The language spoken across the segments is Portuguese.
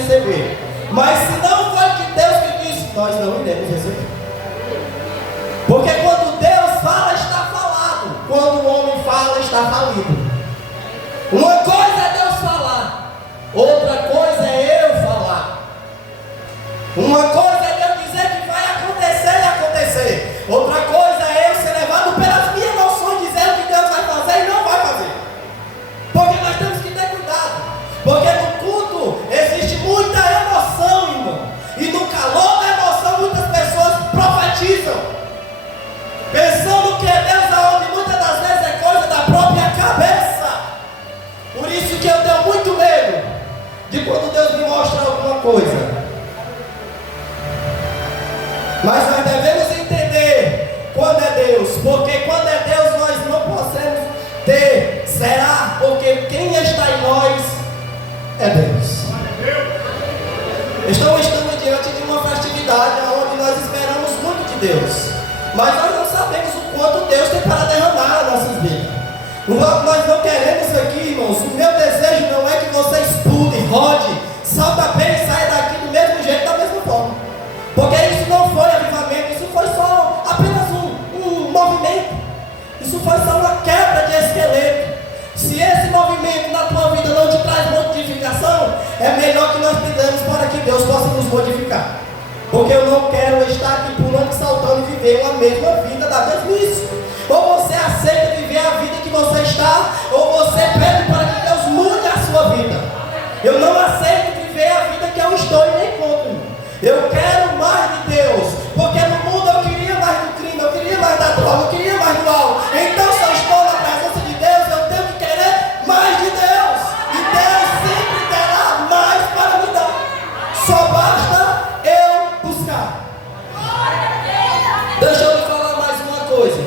receber. Mas se não foi que Deus que disse, nós não iremos receber. Porque quando Deus fala, está falado. Quando o homem fala, está falido. Uma coisa é Deus falar, outra coisa é eu falar. Uma coisa é Deus dizer que vai acontecer e acontecer. Outra coisa é eu ser levado pelas minhas emoções dizendo que Deus vai fazer e não vai fazer. Porque nós temos que ter cuidado. Porque no culto existe muita emoção, irmão. E no calor da emoção muitas pessoas profetizam, pensando que é Deus, aonde muitas das vezes é coisa da própria cabeça. Por isso que eu tenho muito medo de quando Deus me mostra alguma coisa. Mas nós devemos entender quando é Deus, porque quando é Deus nós não podemos ter. Será? Porque quem está em nós é Deus. Estamos diante de uma festividade onde nós esperamos muito de Deus, mas nós não sabemos o quanto Deus tem para derramar nas nossas vidas. Nós não queremos aqui, irmãos, o meu desejo não é que você explode, rode, salta bem e saia daqui do mesmo jeito, da mesma forma. Porque isso não foi avivamento, isso foi só apenas um movimento. Isso foi só uma quebra de esqueleto. Se esse movimento na tua vida não te traz modificação, é melhor que nós pedamos para que Deus possa nos modificar. Porque eu não quero estar aqui pulando e saltando e viver uma mesma vida da mesmice. Ou você aceita viver a vida que você está, ou você pede para que Deus mude a sua vida. Eu não aceito viver a vida que eu estou e nem contra. Eu quero mais de Deus, porque no mundo eu queria mais do crime, eu queria mais da droga, eu queria mais do álcool. Então se eu estou na presença de Deus, eu tenho que querer mais de Deus. E Deus sempre terá mais para me dar. Só basta eu buscar. Deixa eu lhe falar mais uma coisa.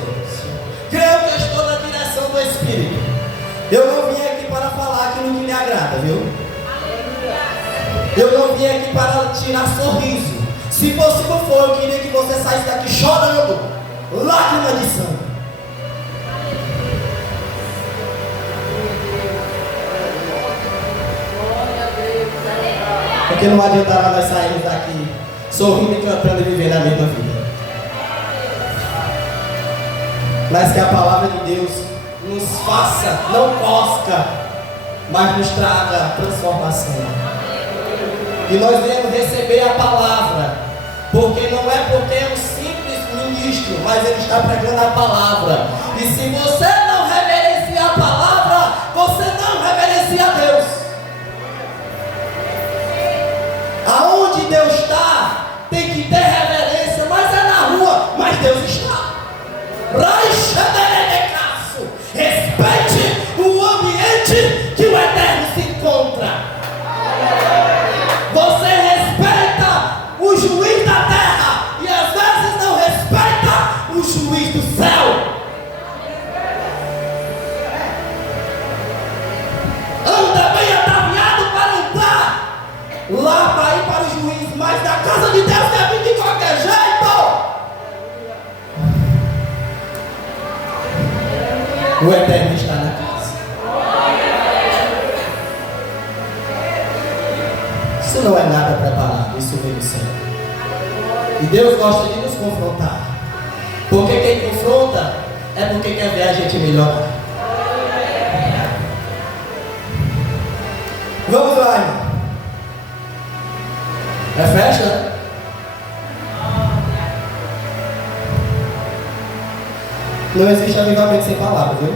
Creio que eu estou na direção do Espírito. Eu não vim aqui para falar aquilo que me agrada, viu? Eu não vim aqui para tirar sorriso. Se possível for, eu queria que você saísse daqui chorando, lágrima de sangue. Porque não adiantará nós sairmos daqui sorrindo e cantando e vivendo a mesma vida. Mas que a palavra de Deus nos faça, não cosca, mas nos traga transformação. E nós devemos receber a palavra, porque não é porque é um simples ministro, mas ele está pregando a palavra. E se você não reverencia a palavra, você não reverencia a Deus. Aonde Deus está, tem que ter reverência, mas é na rua, mas Deus está. Respeite o ambiente que o Eterno se encontra. Você respeita o juiz da terra e às vezes não respeita o juiz do céu. Anda bem ataviado para entrar lá para ir para o juiz, mas da casa de Deus deve vir de qualquer jeito. O Eterno está na casa. Isso não é nada preparado, isso vem do céu. E Deus gosta de nos confrontar. Porque quem confronta é porque quer ver a gente melhorar. Vamos lá, irmão. É festa? Não existe avivamento sem palavras, viu?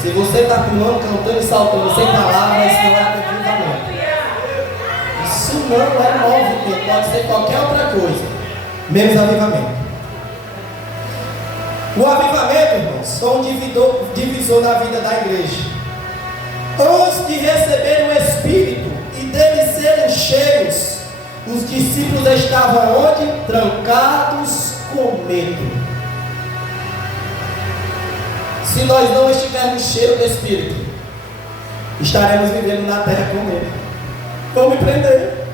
Se você está pulando, cantando e saltando sem palavras, isso não é avivamento. Isso não é movimento, pode ser qualquer outra coisa, menos avivamento. O avivamento, irmãos, foi um divisor na vida da igreja. Antes de receber o Espírito e deles serem cheios, os discípulos estavam onde? Trancados com medo. Se nós não estivermos cheios do Espírito, estaremos vivendo na terra com medo. Vão me prender,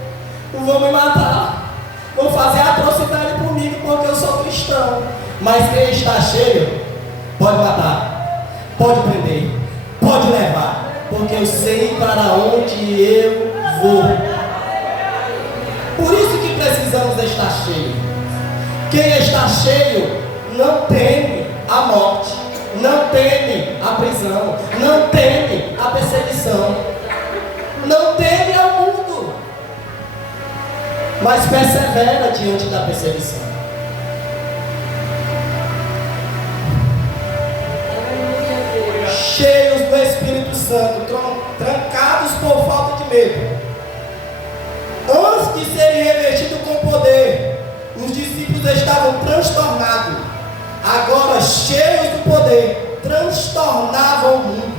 vão me matar, vão fazer atrocidade comigo porque eu sou cristão. Mas quem está cheio, pode matar, pode prender, pode levar, porque eu sei para onde eu Por isso que precisamos estar cheios. Quem está cheio não teme a morte, não teme a prisão, não teme a perseguição, não teme ao mundo, mas persevera diante da perseguição. Cheios do Espírito Santo, trancados por falta de medo. Antes de serem revestidos com poder, os discípulos estavam transtornados. Agora, cheios do poder, transtornavam o mundo.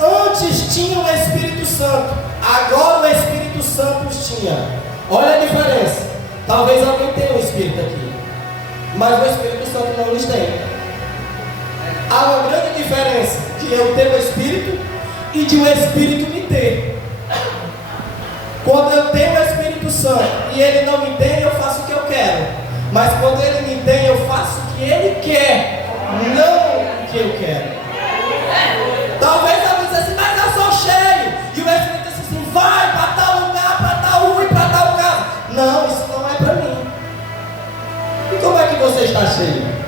Antes tinham o Espírito Santo, agora o Espírito Santo os tinha. Olha a diferença. Talvez alguém tenha um Espírito aqui, mas o Espírito Santo não os tem. Há uma grande diferença de eu ter o Espírito e de o Espírito me ter. Quando eu tenho o Espírito Santo e ele não me tem, eu faço o que eu quero. Mas quando ele me tem, eu faço o que ele quer, não o que eu quero. Talvez alguém diga assim, mas eu sou cheio. E o Espírito diz assim, vai para tal lugar, para tal rua e para tal lugar. Não, isso não é para mim. E como é que você está cheio?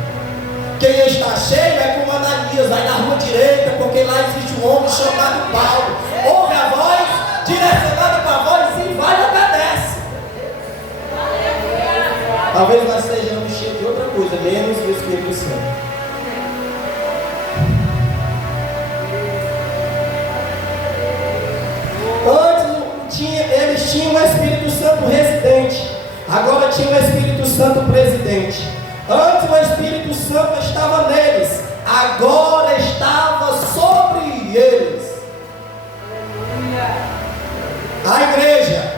Quem está cheio é como Ananias, vai na rua direita, porque lá existe um homem chamado Paulo. Ouve a voz, direcionada para a voz e vai e obedece. Talvez nós sejamos cheios de outra coisa, menos do Espírito Santo. Antes eles tinham o Espírito Santo residente, agora tinham o Espírito Santo presidente. Antes o Espírito Santo estava neles, agora estava sobre eles. A igreja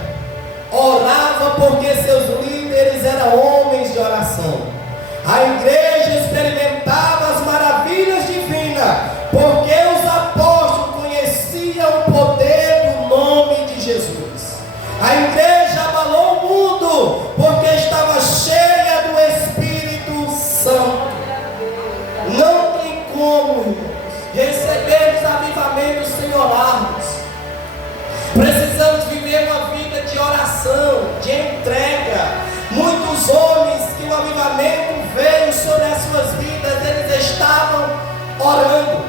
orava porque seus líderes eram homens de oração. A igreja experimentava as maravilhas divinas porque os apóstolos conheciam o poder do nome de Jesus. A igreja abalou o mundo porque estava cheia do Espírito Santo. Não tem como recebermos avivamento sem orarmos. Precisamos viver uma vida de oração, de entrega. Muitos homens que o avivamento veio sobre as suas vidas, eles estavam orando,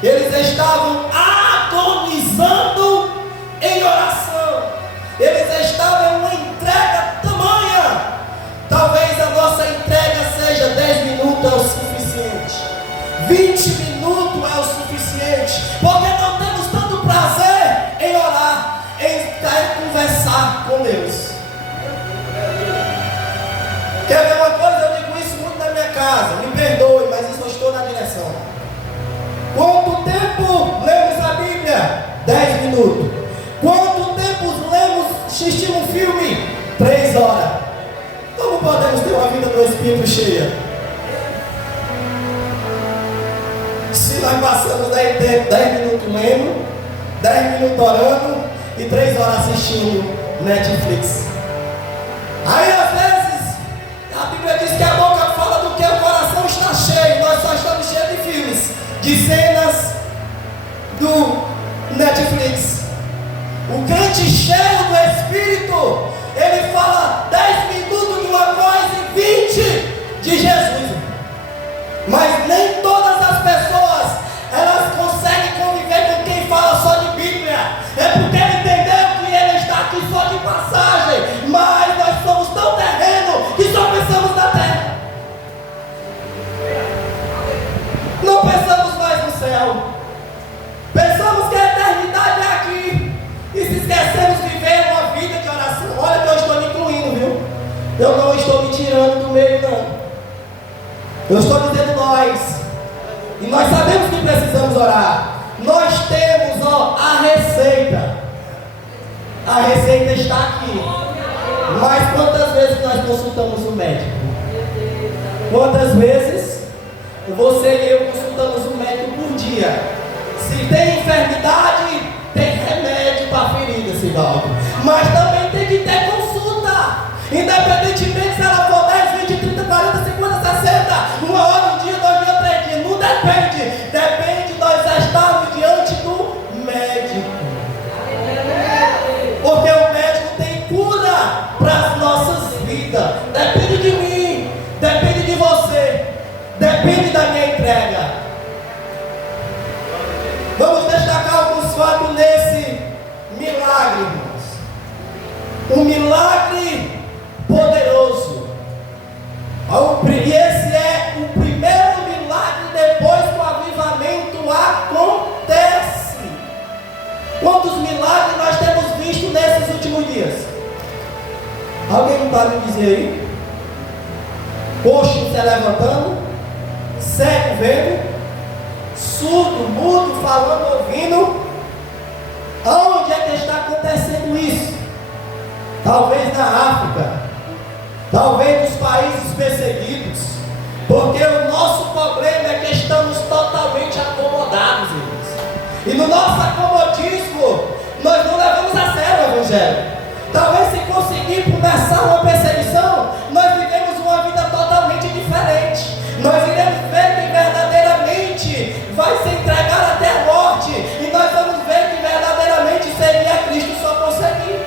eles estavam agonizando em oração, eles estavam em uma entrega tamanha. Talvez a nossa entrega seja 10 minutos é o suficiente, 20 minutos é o suficiente, porque não temos tanto prazer em orar, em conversar com Deus. Quer ver uma coisa? Eu digo isso muito na minha casa, me perdoe, mas isso eu estou na direção. Quanto tempo lemos a Bíblia? 10 minutos. Quanto tempo assistimos um filme? 3 horas. Como podemos ter uma vida do Espírito cheia? Se nós passamos 10 minutos lendo, 10 minutos orando e 3 horas assistindo Netflix. Aí às vezes a Bíblia diz que a boca fala do que o coração está cheio. Nós só estamos cheios de filmes, de cenas do Netflix. O crente cheio do Espírito, ele fala 10 minutos de uma coisa e 20 de Jesus. Mas nem todas as pessoas elas conseguem conviver com quem fala só de Bíblia. É porque ele entendeu que ele está aqui só de passagem. Mas nós somos tão terreno que só pensamos na terra. Não pensamos mais no céu. Pensamos que a eternidade é aqui. E se esquecemos de viver uma vida de oração. Olha que eu estou me incluindo, viu? Eu não estou me tirando do meio, não. Eu estou dizendo nós. E nós sabemos que precisamos orar. Nós temos, a receita. A receita está aqui. Mas quantas vezes nós consultamos o médico? Quantas vezes você e eu consultamos o médico por dia? Se tem enfermidade, tem remédio para a ferida, Sivaldo. Mas também tem que ter consulta. Independentemente se ela for 10, 20, 30, 40, 50, 60, uma hora, um dia, 2 dias, 3 dias. Não depende. Depende de nós estarmos diante do médico. Porque o milagre, irmãos. Um milagre poderoso. E esse é o primeiro milagre depois que o avivamento acontece. Quantos milagres nós temos visto nesses últimos dias? Alguém pode me dizer aí? Coxo se levantando, cego vendo, surdo, mudo, falando, ouvindo. Aonde é que está acontecendo isso? Talvez na África, talvez nos países perseguidos, porque o nosso problema é que estamos totalmente acomodados, irmãos. E no nosso acomodismo, nós não levamos a sério o Evangelho. Talvez se conseguir começar uma perseguição, nós vivemos uma vida totalmente diferente. Nós iremos ver que verdadeiramente vai se entregar até a morte, e nós vamos ver que verdadeiramente seria Cristo só por seguir.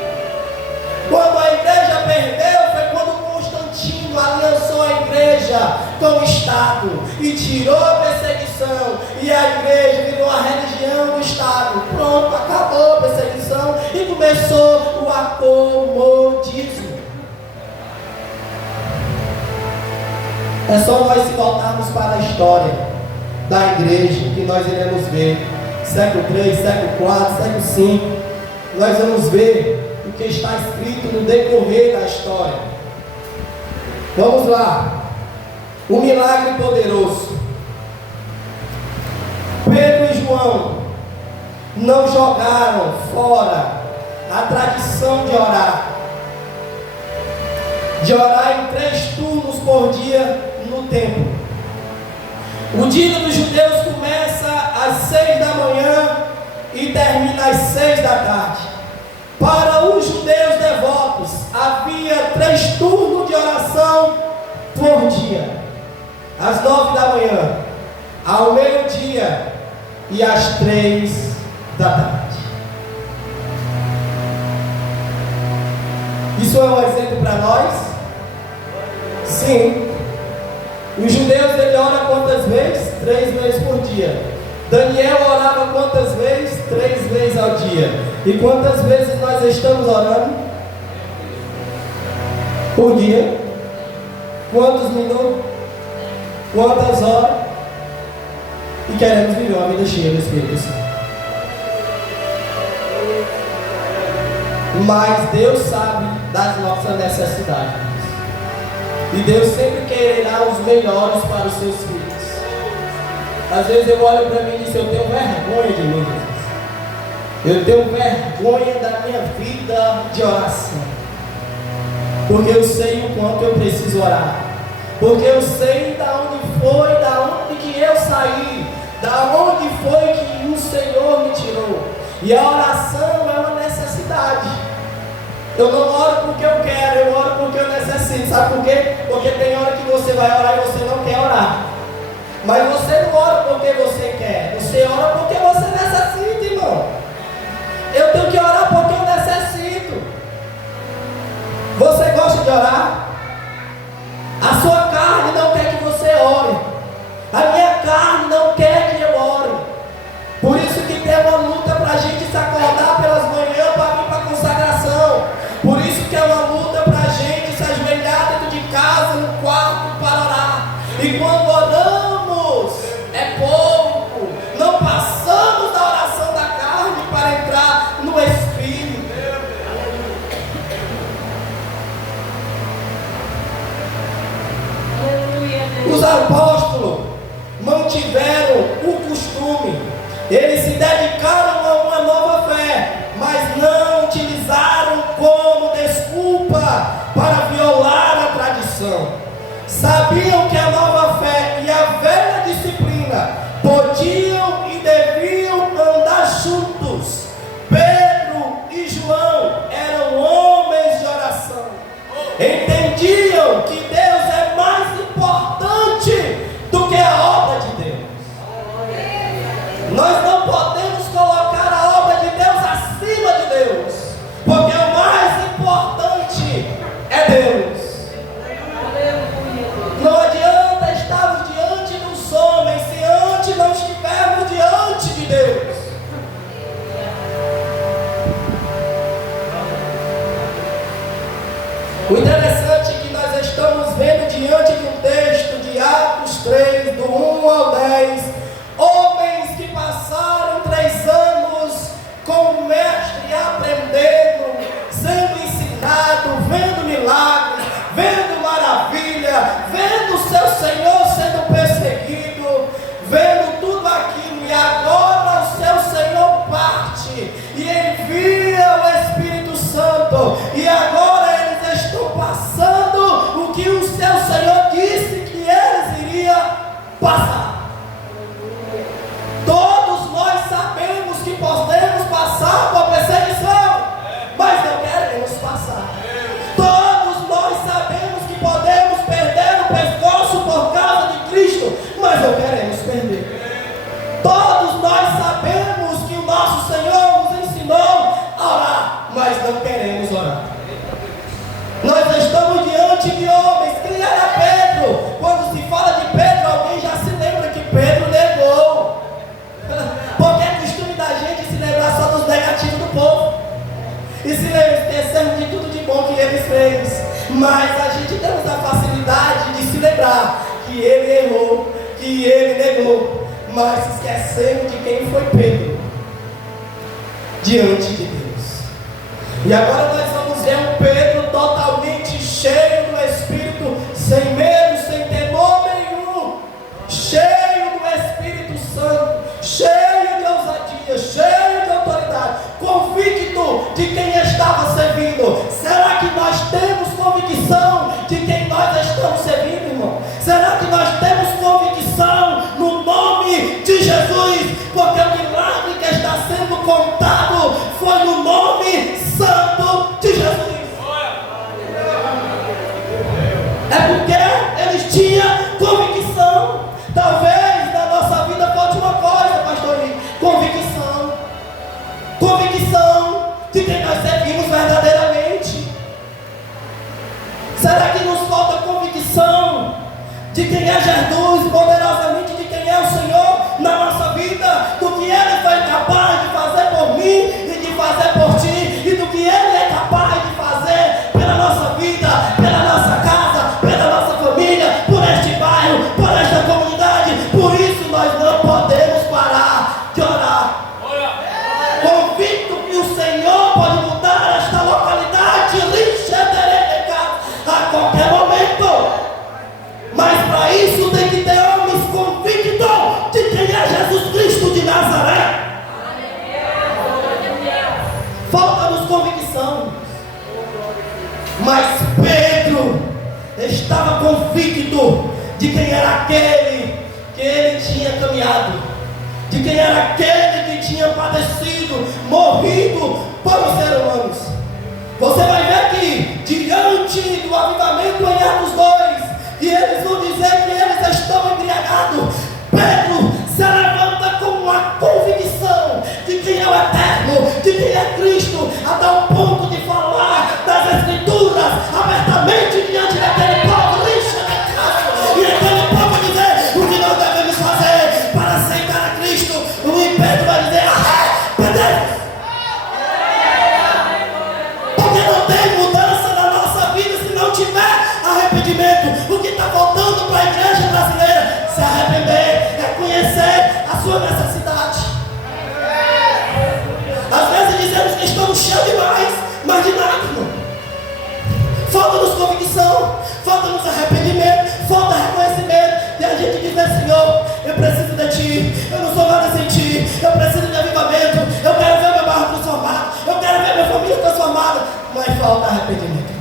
Quando a igreja perdeu, foi quando Constantino aliançou a igreja com o Estado e tirou a perseguição, e a igreja virou a religião do Estado. Pronto, acabou a perseguição e começou o acomodismo. É só nós se voltarmos para a história da igreja que nós iremos ver. Século 3, século 4, século 5. Nós vamos ver o que está escrito no decorrer da história. Vamos lá. O milagre poderoso. Pedro e João não jogaram fora a tradição de orar em 3 turnos por dia no templo. O dia dos judeus começa às 6 da manhã e termina às 6 da tarde. Para os judeus devotos, havia 3 turnos de oração por dia: às 9 da manhã, ao meio-dia e às 3 da tarde. Isso é um exemplo para nós? Sim. Os judeus, ele ora quantas vezes? 3 vezes por dia. Daniel orava quantas vezes? 3 vezes ao dia. E quantas vezes nós estamos orando? Por dia? Quantos minutos? Quantas horas? E queremos viver uma vida cheia do Espírito Santo. Mas Deus sabe das nossas necessidades. E Deus sempre quererá os melhores para os seus filhos. Às vezes eu olho para mim e digo: eu tenho vergonha de mim, Jesus. Eu tenho vergonha da minha vida de oração. Porque eu sei o quanto eu preciso orar. Porque eu sei da onde que eu saí, da onde foi que o Senhor me tirou. E a oração é uma necessidade. Eu não oro porque eu quero, eu oro porque eu necessito. Sabe por quê? Porque tem hora que você vai orar e você não quer orar. Mas você não ora porque você quer, você ora porque você necessita, irmão. Eu tenho que orar porque eu necessito. Você gosta de orar? A sua carne não quer que você ore. A minha carne não quer que eu ore. Por isso que tem uma luta para a gente se acordar pelas manhãs para vir para a consagração. Por isso que é uma luta para a gente se ajoelhar dentro de casa, no quarto, para orar. E quando oramos, é pouco. Não passamos da oração da O interessante é que nós estamos vendo diante do texto de Atos 3, do 1 ao 10, homens que passaram 3 anos com o mestre aprendendo, sendo ensinado, vendo milagres, vendo maravilha, vendo o seu Senhor sendo perseguido, vendo tudo aquilo, e agora o seu Senhor parte e envia o Espírito Santo, e agora eles estão passando o que o seu Senhor disse que eles iriam passar. Todos nós sabemos que podemos passar por perseguição, mas não queremos passar. Todos nós sabemos que podemos perder o pescoço por causa de Cristo, mas não queremos perder. Todos nós sabemos que o nosso Senhor nos ensinou a orar, mas não queremos orar. Nós estamos diante de homens. Quem era Pedro? Quando se fala de Pedro, alguém já se lembra que Pedro negou. Porque é costume da gente se lembrar só dos negativos do povo e se esquecemos de tudo de bom que ele fez. Mas a gente temos a facilidade de se lembrar que ele errou, que ele negou, mas esquecemos de quem foi Pedro diante de Deus. E agora nós vamos ver um Pedro totalmente cheio do Espírito, sem medo, sem temor nenhum, cheio do Espírito Santo, cheio de ousadia, cheio de autoridade, convicto de quem estava servindo. Será que nós temos convicção de quem nós estamos servindo, irmão? Será que nós temos convicção no nome de Jesus? Porque o milagre que está sendo contado foi no nome santo de Jesus. É porque eles tinham convicção. Talvez na nossa vida falte uma coisa, pastor Henrique: convicção. Convicção de quem nós servimos verdadeiramente. Será que nos falta convicção de quem é Jesus, poderosamente de quem é o Senhor na nossa vida, do que Ele foi capaz de fazer por mim e de fazer por ti, e do que Ele é capaz de fazer pela nossa vida, pela nossa casa, pela nossa família, por este bairro, por esta comunidade? Por isso nós não podemos parar de orar. Convicto que o Senhor pode mudar esta localidade a qualquer momento. Mas para isso tem que ter homens convictos de quem é Jesus Cristo de Nazaré. Falta-nos convicção. Mas Pedro estava convicto de quem era aquele que ele tinha caminhado, de quem era aquele que tinha padecido, morrido por os seres humanos. Você vai ver que diante do avivamento em Atos 2, e eles vão dizer que eles estão embriagados, Pedro se levanta com uma convicção de quem é o Eterno, de quem é Cristo, a tal ponto de falar das Escrituras abertamente diante daquele povo, e aquele povo dizer o que nós devemos fazer para aceitar a Cristo. E Pedro vai dizer: Pedro, porque não tem mudança na nossa vida se não tiver arrependimento. O que está faltando para a igreja brasileira? Se arrepender, reconhecer a sua necessidade. Às vezes dizemos que estamos cheios demais, mas de nada, irmão. Falta-nos convicção, falta-nos arrependimento, falta reconhecimento. E a gente diz: Senhor, eu preciso de Ti, eu não sou nada sem Ti, eu preciso de avivamento, eu quero ver meu bairro transformado, eu quero ver minha família transformada, mas falta arrependimento.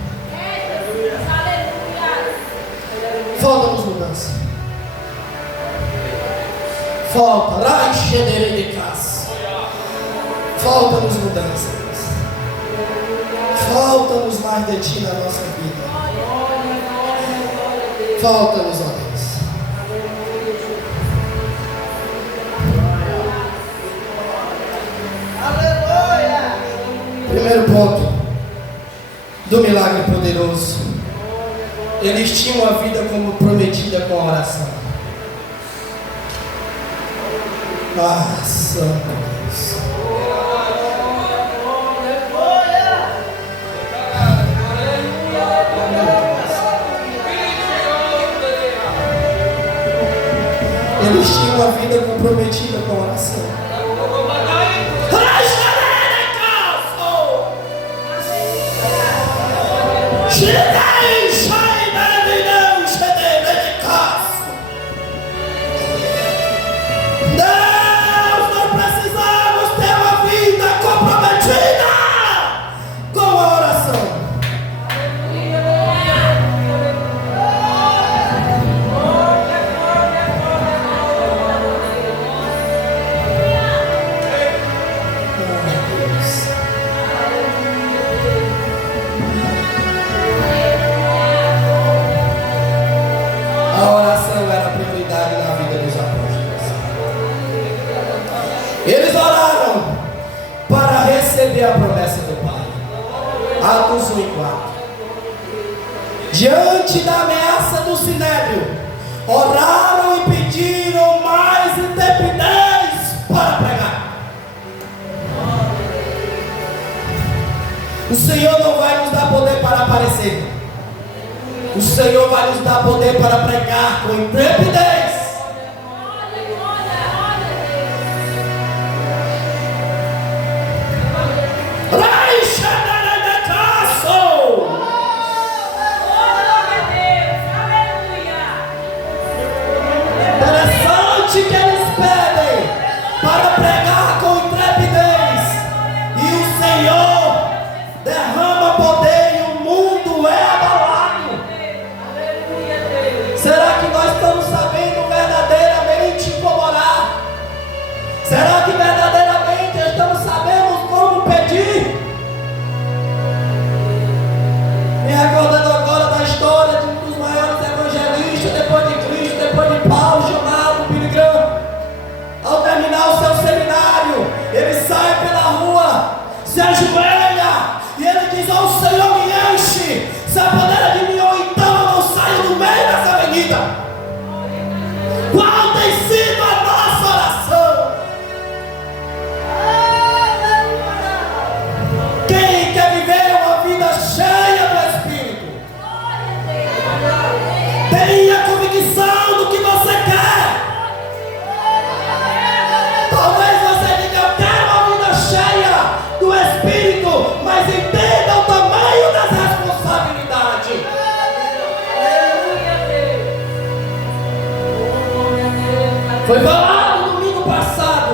Falta-nos mudança. Falta, lá enxederei de casa. Falta-nos mudança. Falta-nos mais de Ti na nossa vida. Falta-nos, ó Deus. Aleluia! Primeiro ponto do milagre poderoso: eles tinham a vida como prometida com a oração. Ah, Santo Deus. comprometida com a oração. Nós precisamos ter uma vida comprometida com a oração. A oração era a prioridade na vida dos apóstolos. Eles oraram para receber a promessa do Pai. Atos 1 e 4. Diante da ameaça do sinédrio, oraram e pediram mais intrepidez para pregar. O Senhor não vai nos dar poder para aparecer. O Senhor vai nos dar poder para pregar com intrepidez. Interessante que eles pedem para pregar com intrepidez, e o Senhor derrama poder e o mundo é abalado. Será que nós estamos sabendo verdadeiramente como orar? Será que verdadeiramente estamos sabendo como pedir? Me recordando agora da história de um dos maiores evangelistas depois de Cristo, depois de Paulo, chamado Billy Graham. Ao terminar o seu seminário, ele sai pela rua, se ajoelha e ele diz: ó, o Senhor me enche, se apodera de mim, ou então eu não saio do meio dessa avenida. Qual tem sido a nossa oração? Quem quer viver uma vida cheia do Espírito? Tenha convicção do que você quer. Talvez você diga: eu quero uma vida cheia do Espírito, mas entenda o tamanho das responsabilidades. Foi falado no domingo passado,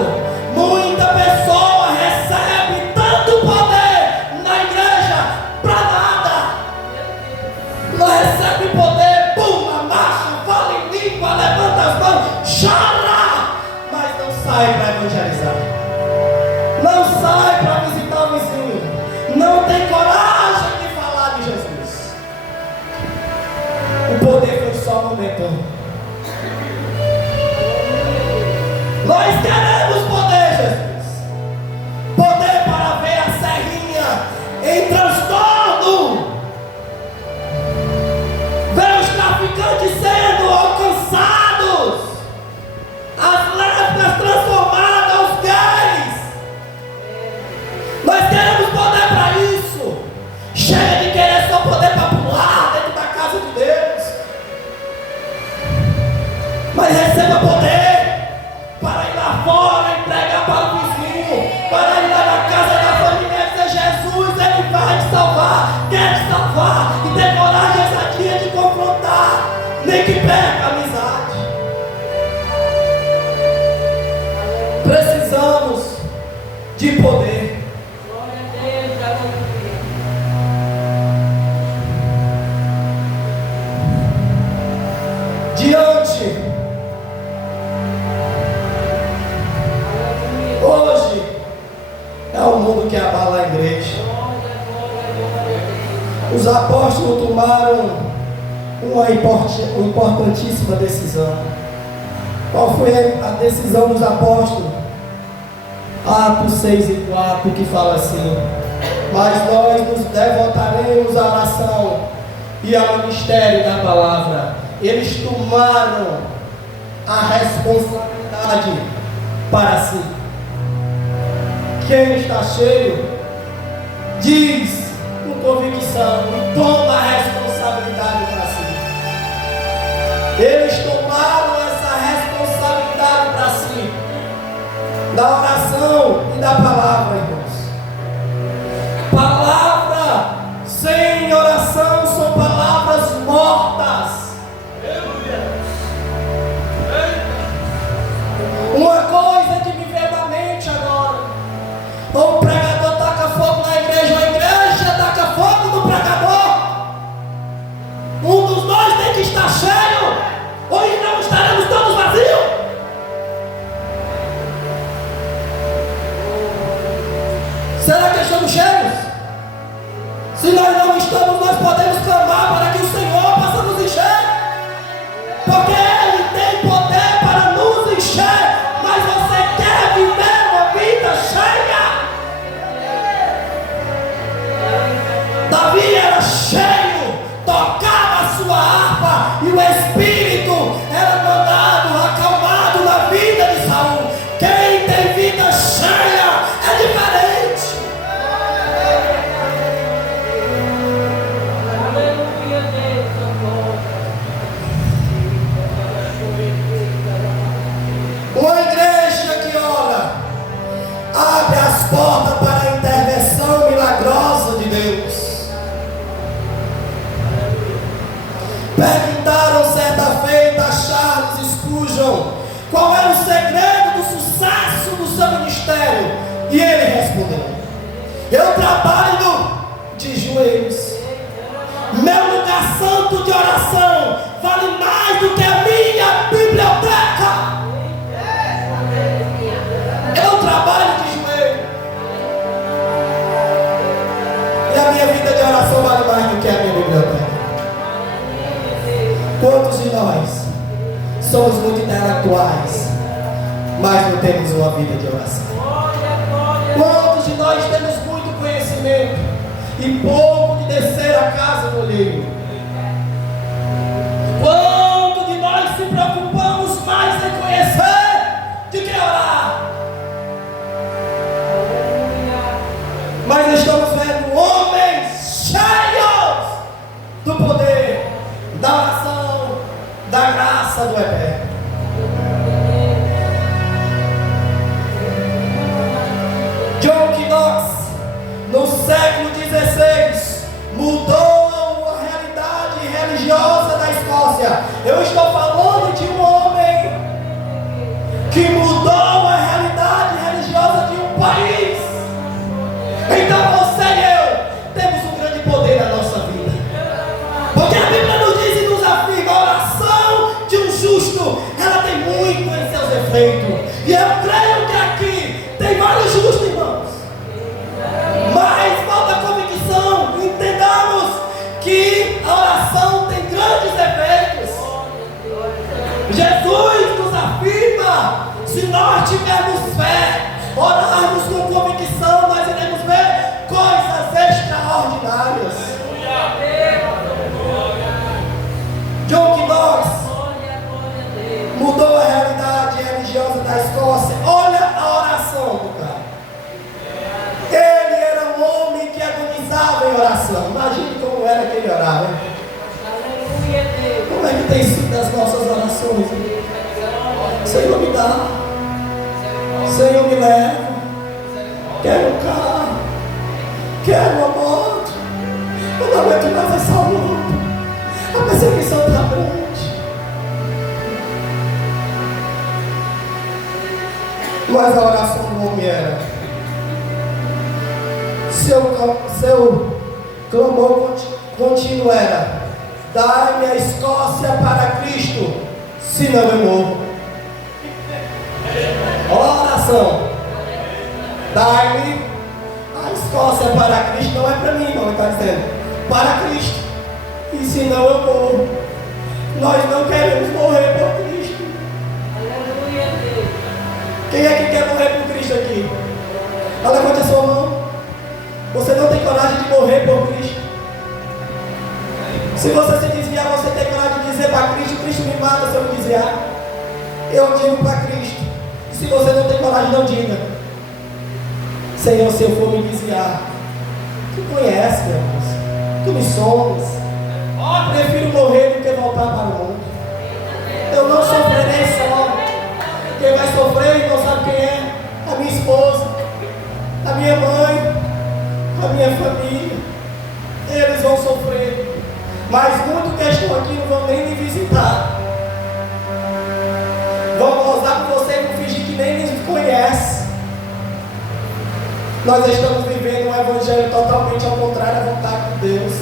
muita pessoa recebe tanto poder na igreja para nada. Não recebe poder, pula, marcha, fala em língua, levanta as mãos, chora, mas não sai para evangelizar, não sai para visitar o vizinho, não tem coragem de falar de Jesus. O poder foi só momentâneo. Nós queremos poder, Jesus. Poder para ver a serrinha em transtorno. Ver os traficantes sendo alcançados. As lésbicas transformadas, os gays. Nós queremos poder para isso. Chega de querer só poder para pular dentro da casa de Deus. Mas receba poder para ir lá fora e pregar para o vizinho, para ir lá na casa da família e dizer: Jesus, Ele vai te salvar, quer te salvar, e ter coragem essa dia de confrontar, nem que perca a amizade. Precisamos de poder. Diante hoje é o mundo que abala a igreja. Os apóstolos tomaram uma importantíssima decisão. Qual foi a decisão dos apóstolos? Atos 6 e 4, que fala assim: mas nós nos devotaremos à oração e ao ministério da palavra. Eles tomaram a responsabilidade para si. Quem está cheio diz com convicção e toma a responsabilidade para si. Eles tomaram essa responsabilidade para si. da oração e da palavra, irmãos. Palavra sem oração são palavras mortas. Uma coisa que me veio na mente agora: o pregador taca fogo na igreja, ou a igreja taca fogo no pregador. Um dos dois tem que estar cheio, ou então estaremos todos vazios. Será que estamos cheios? Se nós não estamos, nós podemos clamar para que o Senhor possa nos encher, porque Ele tem poder para nos encher. Mas você quer viver uma vida cheia? Davi era cheio, tocava a sua harpa e o Espírito era mandado, acalmado na vida de Saul. Quem tem vida cheia é diferente. Uma igreja que ora, abre as portas para a intervenção milagrosa de Deus. Perguntaram certa feita a Charles Spurgeon qual era o segredo do sucesso do seu ministério, e ele respondeu: eu trabalho de joelhos. Meu lugar santo de oração vale mais do que a minha biblioteca. Eu trabalho de joelho, e a minha vida de oração vale mais do que a minha biblioteca. Quantos de nós somos muito intelectuais, mas não temos uma vida de oração? Quantos de nós temos muito conhecimento e pouco de descer a casa do olheiro? Quantos de nós se preocupamos mais em conhecer do que orar? Mas estamos vendo homens cheios do poder, da oração, da graça do Eterno. John Knox, no século XVI, mudou a realidade religiosa da Escócia. Eu estou falando de um homem que mudou a realidade religiosa de um país. Então você e eu temos um grande poder na nossa vida, porque a Bíblia nos diz e nos afirma: a oração de um justo, ela tem muito em seus efeitos. E eu creio que aqui tem vários justos, irmãos, mas falta convicção. Entendamos que a oração tem grandes efeitos. Jesus nos afirma: se nós tivermos fé, orarmos com convicção, nós iremos ver coisas extraordinárias. John Knox mudou a realidade religiosa da Escócia. Olha a oração do cara. Ele era um homem que agonizava em oração. Imagine como era que ele orava. Como é que tem sido as nossas orações? Senhor, me dá. Senhor, me leva. Quero um carro. Quero uma moto. Eu não aguento mais essa luta. A perseguição está grande. Mas a oração do homem era: seu clamor contínuo era: dai-me a Escócia para Cristo, senão eu morro. Oração: dai-me a Escócia para Cristo. Não é para mim, não, ele está dizendo para Cristo, e senão eu morro. Nós não queremos morrer por Cristo. Quem é que quer morrer por Cristo aqui? Levante a sua mão. Você não tem coragem de morrer por Cristo? Se você se desviar, você tem coragem de dizer para Cristo: Cristo me mata se eu me desviar. Eu digo para Cristo. Se você não tem coragem, não diga: Senhor, se eu for me desviar, Tu conheces, meu Deus, Tu me sondas. Prefiro morrer do que voltar para o mundo. Eu não sofrerei só. Quem vai sofrer não sabe quem é. a minha esposa, a minha mãe, a minha família. Eles vão sofrer, mas muitos que estão aqui não vão nem me visitar. Vão gozar com você e vão fingir que nem me conhece. Nós estamos vivendo um evangelho totalmente ao contrário da vontade de Deus.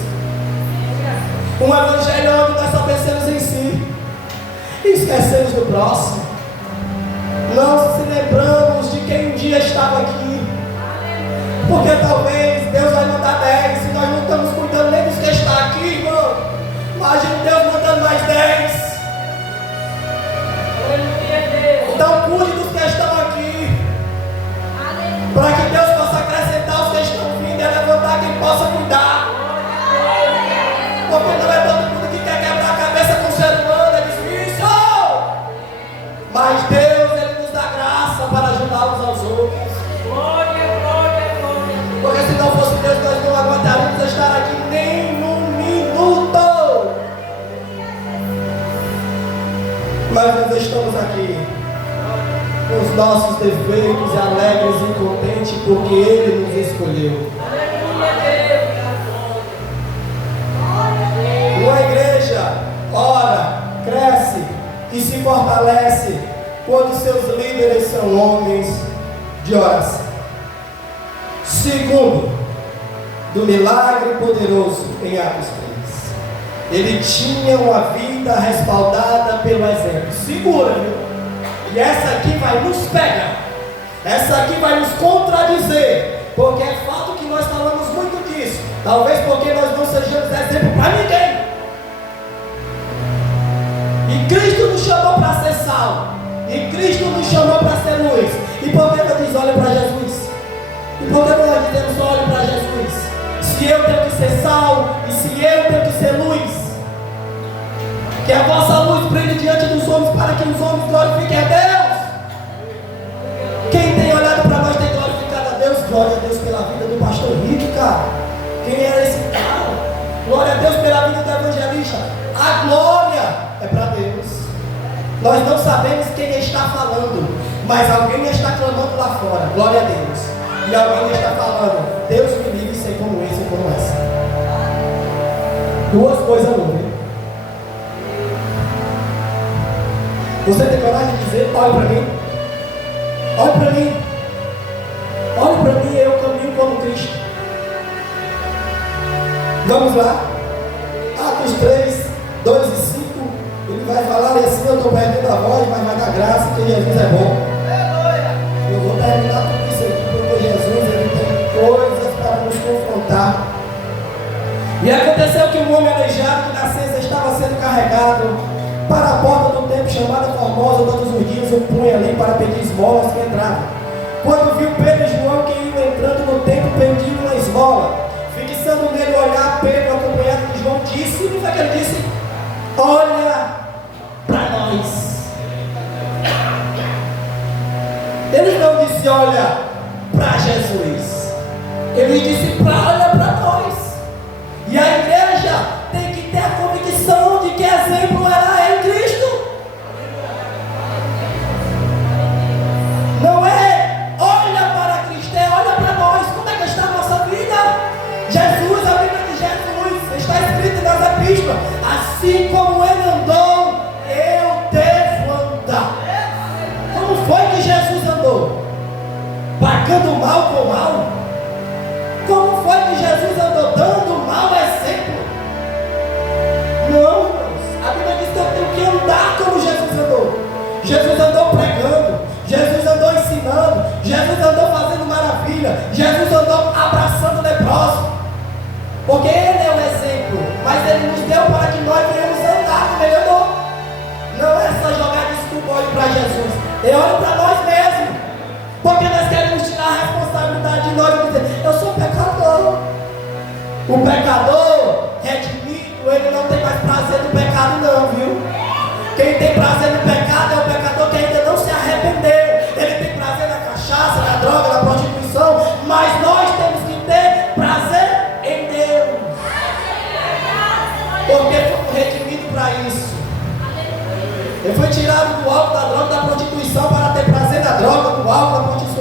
Um evangelho onde nós só pensamos em si e esquecemos do próximo. Não se lembramos de quem um dia estava aqui. Porque talvez Deus vai mandar 10 e nós não estamos cuidando nem dos que estão aqui, irmão. Imagina Deus mandando mais 10. Então cuide dos que estão aqui, para que Deus possa acrescentar os que estão vindo e levantar quem possa cuidar. Porque não é todo mundo que quer quebrar a cabeça com o ser humano, é difícil. Mas Deus, Ele nos dá graça para ajudar uns aos outros. Porque se não fosse Deus, nós não aguentaríamos estar aqui nem um minuto. Mas nós estamos aqui com os nossos defeitos, alegres e contentes, porque Ele nos escolheu. Uma igreja ora, cresce e se fortalece quando seus líderes são homens de oração. Segundo, do milagre poderoso em Atos 3. Ele tinha uma vida respaldada pelo exemplo. Segura, viu? E essa aqui vai nos pegar. Essa aqui vai nos contradizer. Porque é fato que nós falamos muito disso. Talvez porque nós não sejamos exemplo para ninguém. E Cristo nos chamou para ser sal. E Cristo nos chamou para ser luz. E por que eu diz olha para Jesus? E por que nós dizemos só olhe para Jesus? Se eu tenho que ser sal e se eu tenho que ser luz, que a vossa luz brilhe diante dos homens para que os homens glorifiquem a Deus. Quem tem olhado para nós tem glorificado a Deus. Glória a Deus pela vida do pastor Rico, cara. Quem era esse cara? Glória a Deus pela vida do evangelista. A glória é para Deus. Nós não sabemos quem está falando, mas alguém está clamando lá fora. Glória a Deus. E alguém está falando, Deus me livre de ser como esse e como essa. Duas coisas não, viu? Você tem coragem de dizer, olha para mim. Olha para mim. Olha para mim, eu caminho como Cristo. Vamos lá. Atos 3, 2 e 5. Ele vai falar assim, eu estou perdendo a voz, mas vai dar graça que Jesus é bom. Eu vou terminar tudo isso aqui, porque Jesus ele tem coisas para nos confrontar. E aconteceu que um homem aleijado de nascença estava sendo carregado para a porta do templo chamada Formosa todos os dias, o punha ali para pedir esmolas que entrava. Quando viu Pedro e João que iam entrando no templo pedindo uma esmola, fixando nele o olhar, Pedro acompanhado de João disse, o que ele disse? Olha para nós. Ele não disse olha para Jesus, ele disse olha para nós. E a igreja tem que ter a convicção de que exemplo era em Cristo. Não é olha para Cristo, é olha para nós. Como é que está a nossa vida? Jesus, a Bíblia de Jesus, está escrito nas epístolas, assim como ele andou, eu devo andar. Como foi que Jesus andou? Pagando mal com mal? Como foi que Jesus andou? Dando mau exemplo? Não, irmãos. A Bíblia diz que eu tenho que andar como Jesus andou. Jesus andou pregando, Jesus andou ensinando, Jesus andou fazendo maravilha, Jesus andou abraçando o leproso. Porque Ele é o exemplo, mas Ele nos deu para que nós venhamos andar como Ele andou. Não é só jogar desculpa, olhe para Jesus, é olhe para nós mesmos. Porque nós queremos tirar a responsabilidade de nós e dizer, eu sou pecador. O pecador redimido, ele não tem mais prazer no pecado não, viu? Quem tem prazer no pecado é o pecador que ainda não se arrependeu. Ele tem prazer na cachaça, na droga, na prostituição, mas nós temos que ter prazer em Deus. Porque fomos redimidos para isso. Ele foi tirado do álcool, da droga, da prostituição para ter prazer na droga, do álcool, da prostituição.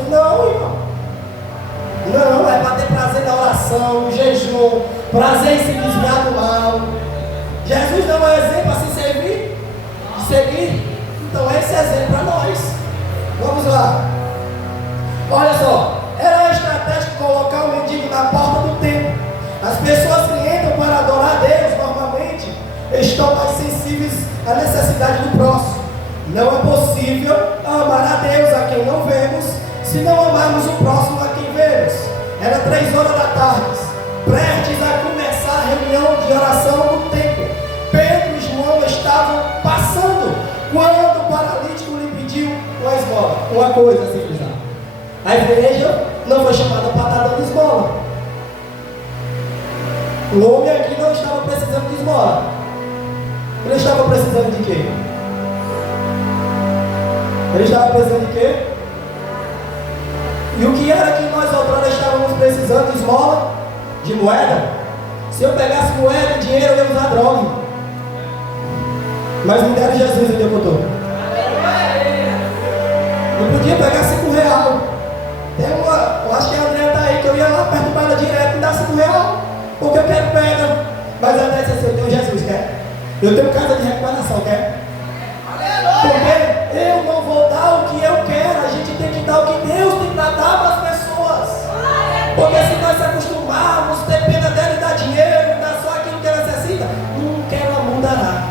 oração, o jejum, prazer em se desviar do mal. Jesus não é exemplo a se servir, de seguir. Então é esse exemplo para nós. Vamos lá. Olha só, era estratégico colocar o mendigo na porta do templo. As pessoas que entram para adorar a Deus normalmente estão mais sensíveis à necessidade do próximo. Não é possível amar a Deus a quem não vemos, se não amarmos o próximo a quem vemos. Era 3 horas da tarde, prestes a começar a reunião de oração no templo. Pedro e João estavam passando, quando o paralítico lhe pediu uma esmola. Uma coisa simples. A igreja não foi chamada para estar dando esmola. O homem aqui não estava precisando de esmola. Ele estava precisando de quê? Ele estava precisando de quê? E o que era que nós outrora estávamos precisando de esmola? De moeda? Se eu pegasse moeda e dinheiro, eu ia usar droga. Mas me deram Jesus o tempo todo. Não podia pegar 5 reais. Eu acho que a André está aí, que eu ia lá perturbar ela direto e dar 5 reais. Porque eu quero pedra. Mas a André disse assim: eu tenho Jesus, quer? Eu tenho casa de recuperação, quer? Porque eu não vou dar o que eu quero. A gente tem que dar o que Deus tem para dar para as pessoas. Porque se nós se acostumarmos, ter pena dela e dar dinheiro, dar só aquilo que ela necessita, nunca ela mudará.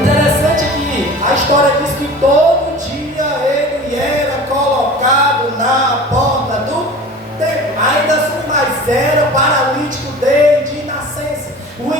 Interessante que a história diz que todo dia ele era colocado na porta do templo. Ainda assim, mas era para